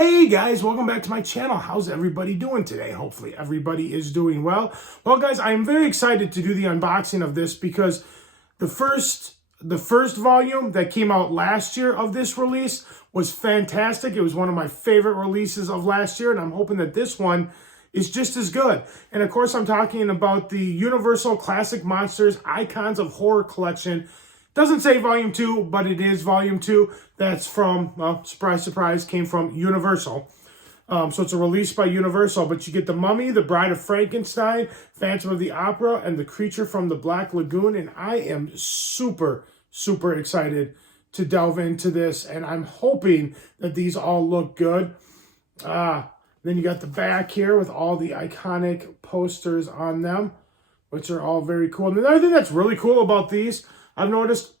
Hey guys, welcome back to my channel. How's everybody doing today? Hopefully everybody is doing well. Well guys, I am very excited to do the unboxing of this because the first volume that came out last year of this release was fantastic. It was one of my favorite releases of last year, and I'm hoping that this one is just as good. And of course, I'm talking about the Universal Classic Monsters Icons of Horror Collection. Doesn't say volume 2, but it is volume 2. That's from, well, surprise, surprise, came from Universal. So it's a release by Universal, but you get The Mummy, The Bride of Frankenstein, Phantom of the Opera, and The Creature from the Black Lagoon. And I am super, super excited to delve into this, and I'm hoping that these all look good. Then you got the back here with all the iconic posters on them, which are all very cool. And another thing that's really cool about these, I've noticed,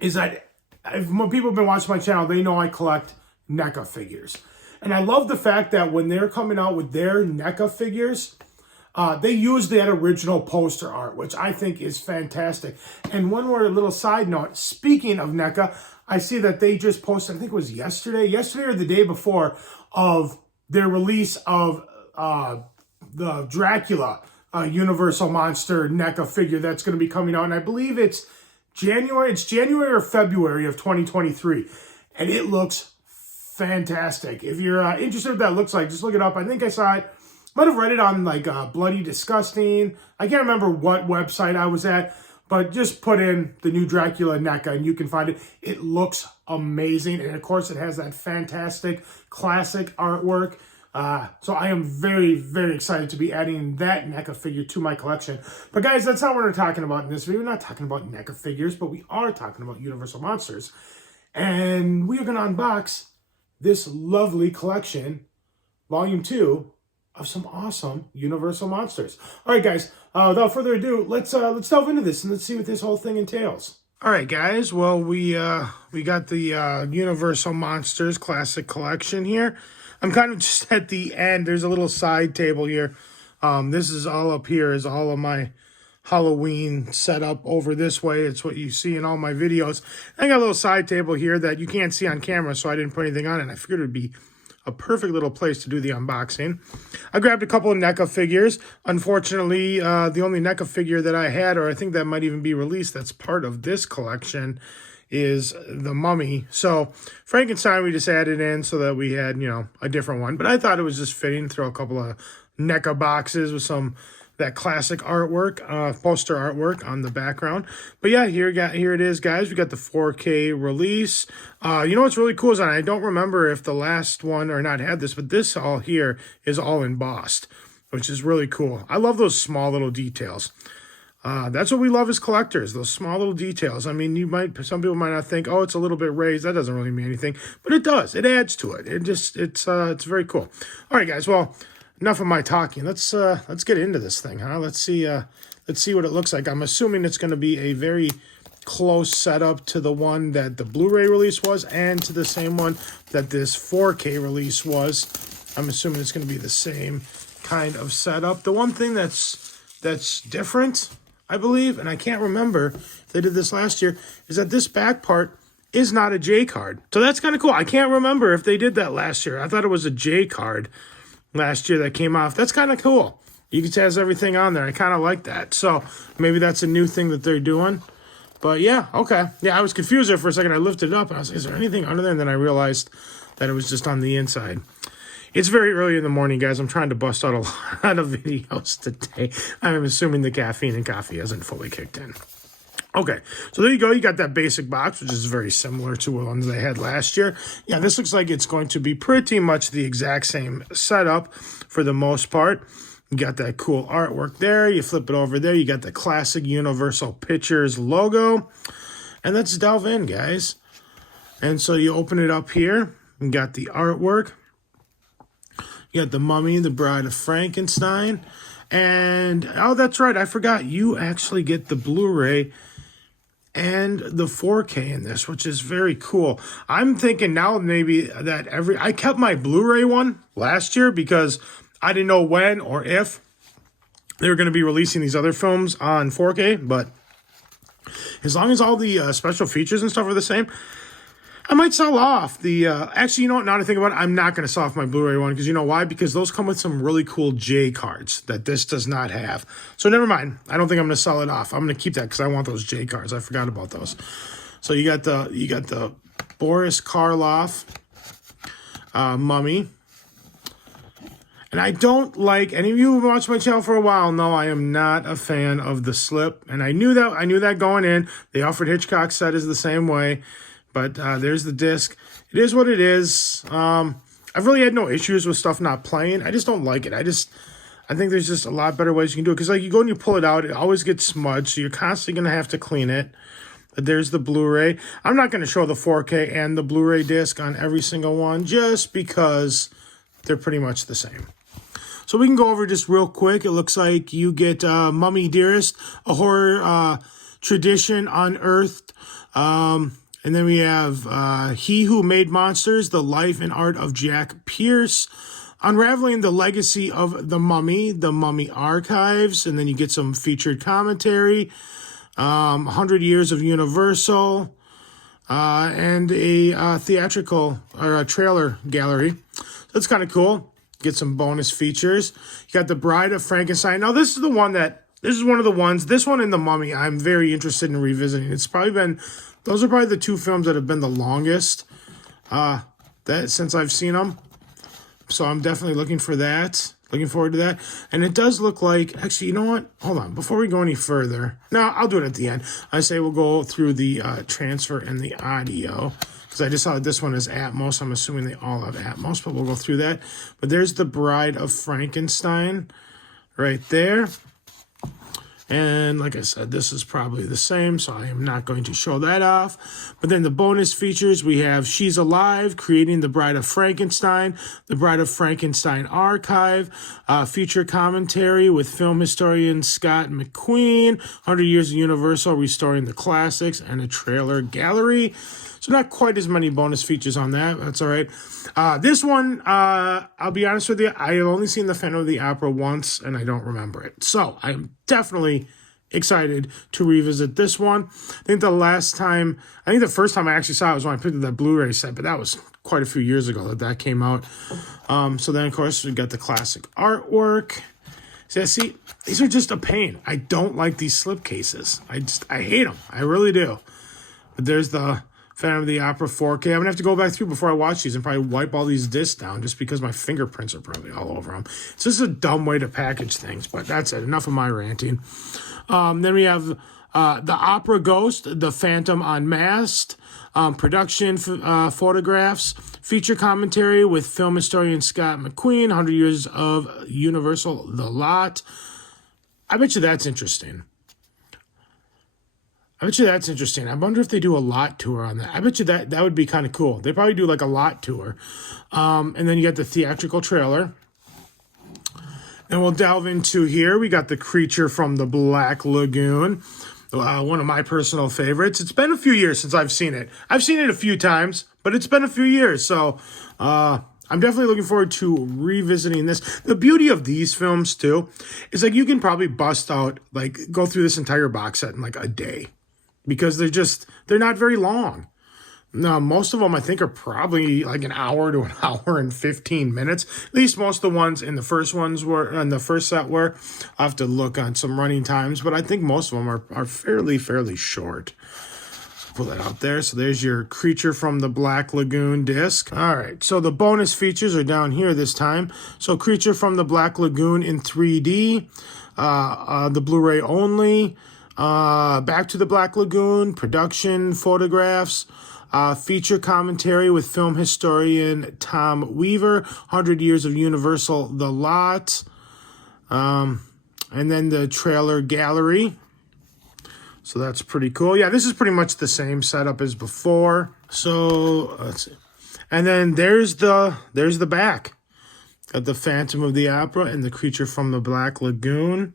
is that when people have been watching my channel, they know I collect NECA figures. And I love the fact that when they're coming out with their NECA figures, they use that original poster art, which I think is fantastic. And one more little side note, speaking of NECA, I see that they just posted, I think it was yesterday or the day before, of their release of the Dracula Universal Monster NECA figure that's going to be coming out. And I believe it's January or February of 2023. And it looks fantastic. If you're interested in what that looks like, just look it up. I think I saw it. Might have read it on like Bloody Disgusting. I can't remember what website I was at, but just put in the new Dracula NECA and you can find it. It looks amazing. And of course, it has that fantastic classic artwork. So I am very, very excited to be adding that NECA figure to my collection. But guys, that's not what we're talking about in this video. We're not talking about NECA figures, but we are talking about Universal Monsters. And we are going to unbox this lovely collection, Volume 2, of some awesome Universal Monsters. All right, guys, without further ado, let's delve into this and let's see what this whole thing entails. All right, guys, well, we got the Universal Monsters Classic Collection here. I'm kind of just at the end. There's a little side table here. This is all up here is all of my Halloween setup over this way. It's what you see in all my videos. I got a little side table here that you can't see on camera, so I didn't put anything on it. I figured it would be a perfect little place to do the unboxing. I grabbed a couple of NECA figures. Unfortunately, the only NECA figure that I had, or I think that might even be released, that's part of this collection, is The Mummy. So Frankenstein we just added in so that we had, you know, a different one. But I thought it was just fitting to throw a couple of NECA boxes with some that classic artwork, poster artwork on the background. But yeah, here it is, guys. We got the 4K release. You know what's really cool is I don't remember if the last one or not had this, but this all here is all embossed, which is really cool. I love those small little details. That's what we love as collectors, those small little details. I mean, some people might not think, oh, it's a little bit raised. That doesn't really mean anything, but it does. It adds to it. It's very cool. All right, guys. Well, enough of my talking. Let's get into this thing, huh? Let's see what it looks like. I'm assuming it's going to be a very close setup to the one that the Blu-ray release was and to the same one that this 4K release was. I'm assuming it's going to be the same kind of setup. The one thing that's different, I believe, and I can't remember if they did this last year, is that this back part is not a J card. So that's kind of cool. I can't remember if they did that last year. I thought it was a J card last year that came off. That's kind of cool. You can has everything on there. I kind of like that. So maybe that's a new thing that they're doing. But yeah, okay. Yeah, I was confused there for a second. I lifted it up and I was like, is there anything under there? And then I realized that it was just on the inside. It's very early in the morning, guys. I'm trying to bust out a lot of videos today. I'm assuming the caffeine and coffee hasn't fully kicked in. Okay, so there you go. You got that basic box, which is very similar to the ones they had last year. Yeah, this looks like it's going to be pretty much the exact same setup for the most part. You got that cool artwork there. You flip it over there. You got the classic Universal Pictures logo. And let's delve in, guys. And so you open it up here. You got the artwork. You got The Mummy, The Bride of Frankenstein. And, oh, that's right. I forgot. You actually get the Blu-ray and the 4K in this, which is very cool. I'm thinking now maybe that I kept my Blu-ray one last year because I didn't know when or if they were going to be releasing these other films on 4K. But as long as all the special features and stuff are the same, I might sell off the, actually, you know what, now that I think about it, I'm not going to sell off my Blu-ray one, because you know why? Because those come with some really cool J cards that this does not have. So never mind. I don't think I'm going to sell it off. I'm going to keep that because I want those J cards. I forgot about those. So you got the Boris Karloff Mummy. And I don't like, any of you who watched my channel for a while know I am not a fan of the slip. And I knew that going in. The Alfred Hitchcock set is the same way. But there's the disc. It is what it is. I've really had no issues with stuff not playing. I just don't like it. I think there's just a lot better ways you can do it. Because like you go and you pull it out, it always gets smudged. So you're constantly going to have to clean it. But there's the Blu-ray. I'm not going to show the 4K and the Blu-ray disc on every single one, just because they're pretty much the same. So we can go over just real quick. It looks like you get Mummy Dearest, a horror tradition unearthed. And then we have He Who Made Monsters, The Life and Art of Jack Pierce, Unraveling the Legacy of the Mummy Archives, and then you get some featured commentary, 100 Years of Universal, and a theatrical or a trailer gallery. That's kind of cool. Get some bonus features. You got The Bride of Frankenstein. Now, this is one of the ones, this one and The Mummy, I'm very interested in revisiting. It's probably been, those are probably the two films that have been the longest since I've seen them. So I'm definitely looking for that. Looking forward to that. And it does look like, actually, you know what? Hold on. Before we go any further, no, I'll do it at the end. I say we'll go through the transfer and the audio. Because I just saw that this one is Atmos. I'm assuming they all have Atmos, but we'll go through that. But there's The Bride of Frankenstein right there. And like I said, this is probably the same, so I am not going to show that off. But then the bonus features, we have She's Alive, Creating the Bride of Frankenstein, The Bride of Frankenstein Archive, feature commentary with film historian Scott McQueen, 100 Years of Universal, Restoring the Classics, and a trailer gallery. So not quite as many bonus features on that. That's all right. This one, I'll be honest with you, I have only seen the Phantom of the Opera once, and I don't remember it. So I am definitely excited to revisit this one. I think the first time I actually saw it was when I picked up that Blu-ray set, but that was quite a few years ago that came out. So then, of course, we got the classic artwork. See, these are just a pain. I don't like these slip cases. I hate them. I really do. But there's the Phantom of the Opera 4K. I'm going to have to go back through before I watch these and probably wipe all these discs down just because my fingerprints are probably all over them. It's just a dumb way to package things, but that's it. Enough of my ranting. Then we have the Opera Ghost, The Phantom Unmasked, production photographs, feature commentary with film historian Scott McQueen, 100 Years of Universal, The Lot. I bet you that's interesting. I wonder if they do a lot tour on that. I bet you that would be kind of cool. They probably do like a lot tour. And then you got the theatrical trailer. And we'll delve into here. We got The Creature from the Black Lagoon. One of my personal favorites. It's been a few years since I've seen it. I've seen it a few times, but it's been a few years. So I'm definitely looking forward to revisiting this. The beauty of these films, too, is like you can probably bust out, like go through this entire box set in like a day. Because they're not very long. No, most of them I think are probably like an hour to an hour and 15 minutes. At least most of the ones in the first set were. I'll have to look on some running times, but I think most of them are fairly short. So pull that out there. So there's your Creature from the Black Lagoon disc. All right, so the bonus features are down here this time. So Creature from the Black Lagoon in 3D, the Blu-ray only. Back to the Black Lagoon, production, photographs, feature commentary with film historian Tom Weaver, 100 Years of Universal, The Lot, and then the trailer gallery. So that's pretty cool. Yeah, this is pretty much the same setup as before. So let's see. And then there's the back. Got the Phantom of the Opera and the Creature from the Black Lagoon.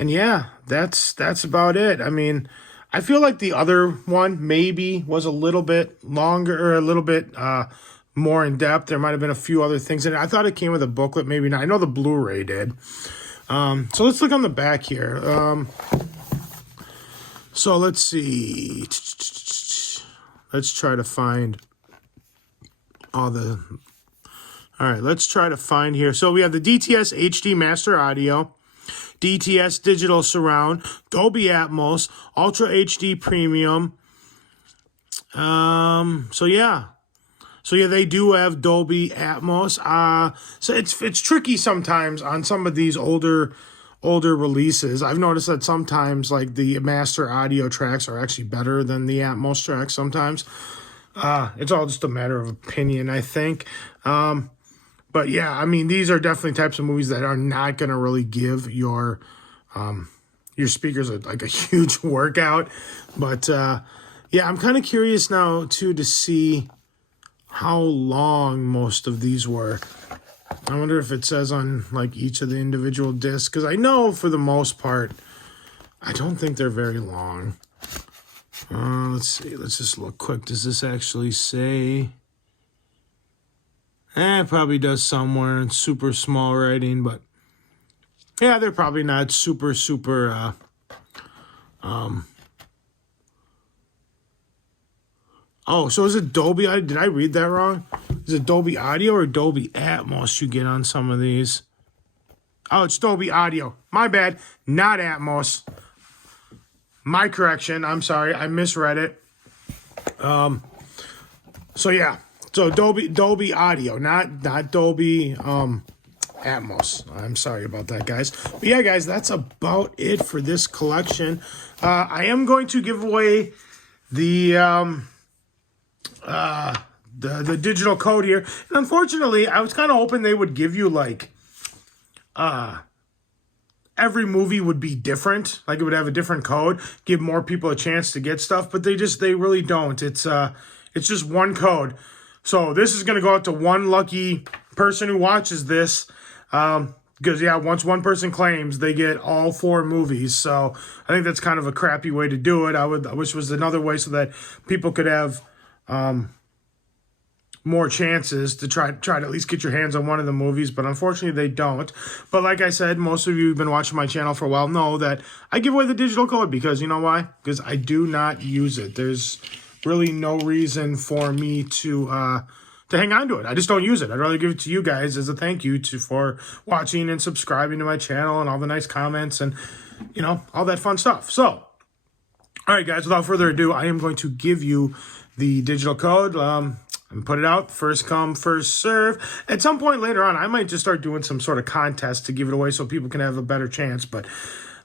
And yeah, that's about it. I mean, I feel like the other one maybe was a little bit longer or a little bit more in depth. There might have been a few other things in it. I thought it came with a booklet, maybe not. I know the Blu-ray did. So let's look on the back here. So let's see. Let's try to find all right, let's try to find here. So we have the DTS HD Master Audio, DTS Digital Surround, Dolby Atmos, Ultra HD Premium. So yeah, they do have Dolby Atmos. So it's tricky sometimes on some of these older releases. I've noticed that sometimes like the master audio tracks are actually better than the Atmos tracks sometimes. It's all just a matter of opinion, I think. But yeah, I mean, these are definitely types of movies that are not going to really give your speakers like a huge workout. But yeah, I'm kind of curious now too to see how long most of these were. I wonder if it says on like each of the individual discs, because I know for the most part, I don't think they're very long. Let's see. Let's just look quick. Does this actually say? It probably does somewhere in super small writing, but yeah, they're probably not super. Oh, so is it Dolby? Did I read that wrong? Is it Dolby Audio or Dolby Atmos you get on some of these? Oh, it's Dolby Audio. My bad. Not Atmos. My correction. I'm sorry. I misread it. So yeah. So Dolby Audio, not Dolby Atmos. I'm sorry about that, guys. But yeah, guys, that's about it for this collection. I am going to give away the digital code here. And unfortunately, I was kind of hoping they would give you like every movie would be different. Like it would have a different code, give more people a chance to get stuff, but they really don't. It's just one code. So this is going to go out to one lucky person who watches this. Because yeah, once one person claims, they get all 4 movies. So I think that's kind of a crappy way to do it. I wish it was another way so that people could have more chances to try to at least get your hands on one of the movies, but unfortunately they don't. But like I said, most of you who've been watching my channel for a while know that I give away the digital code because, you know why? Because I do not use it. There's really no reason for me to hang on to it. I just don't use it. I'd rather give it to you guys as a thank you for watching and subscribing to my channel and all the nice comments and, you know, all that fun stuff. So, all right, guys, without further ado, I am going to give you the digital code and put it out. First come, first serve. At some point later on, I might just start doing some sort of contest to give it away so people can have a better chance. But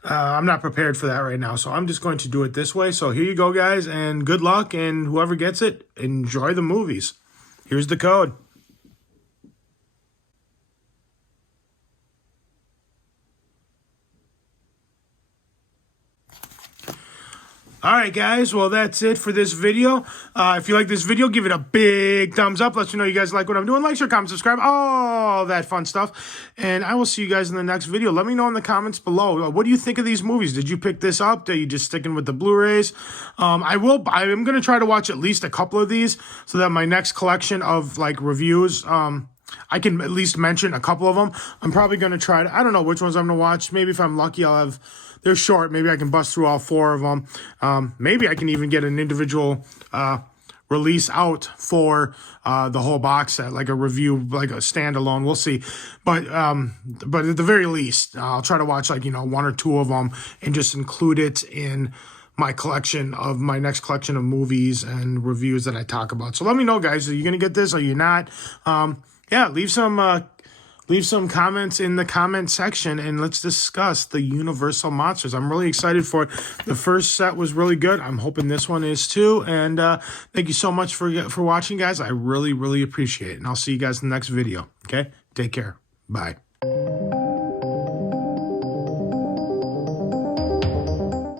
I'm not prepared for that right now. So I'm just going to do it this way. So here you go, guys, and good luck. And whoever gets it, enjoy the movies. Here's the code. All right, guys. Well, that's it for this video. If you like this video, give it a big thumbs up. Let me know you guys like what I'm doing. Like, share, comment, subscribe, all that fun stuff. And I will see you guys in the next video. Let me know in the comments below. What do you think of these movies? Did you pick this up? Are you just sticking with the Blu-rays? I am going to try to watch at least a couple of these so that my next collection of like reviews, I can at least mention a couple of them. I'm probably going to try to, I don't know which ones I'm going to watch. Maybe if I'm lucky, I'll have, they're short. Maybe I can bust through all 4 of them. Maybe I can even get an individual release out for the whole box set, like a review, like a standalone. We'll see. But at the very least, I'll try to watch like, 1 or 2 of them and just include it in my collection of my next collection of movies and reviews that I talk about. So let me know, guys. Are you going to get this? Are you not? Yeah, leave some comments in the comment section and let's discuss the Universal Monsters. I'm really excited for it. The first set was really good. I'm hoping this one is too. And thank you so much for watching, guys. I really, really appreciate it. And I'll see you guys in the next video. Okay? Take care. Bye.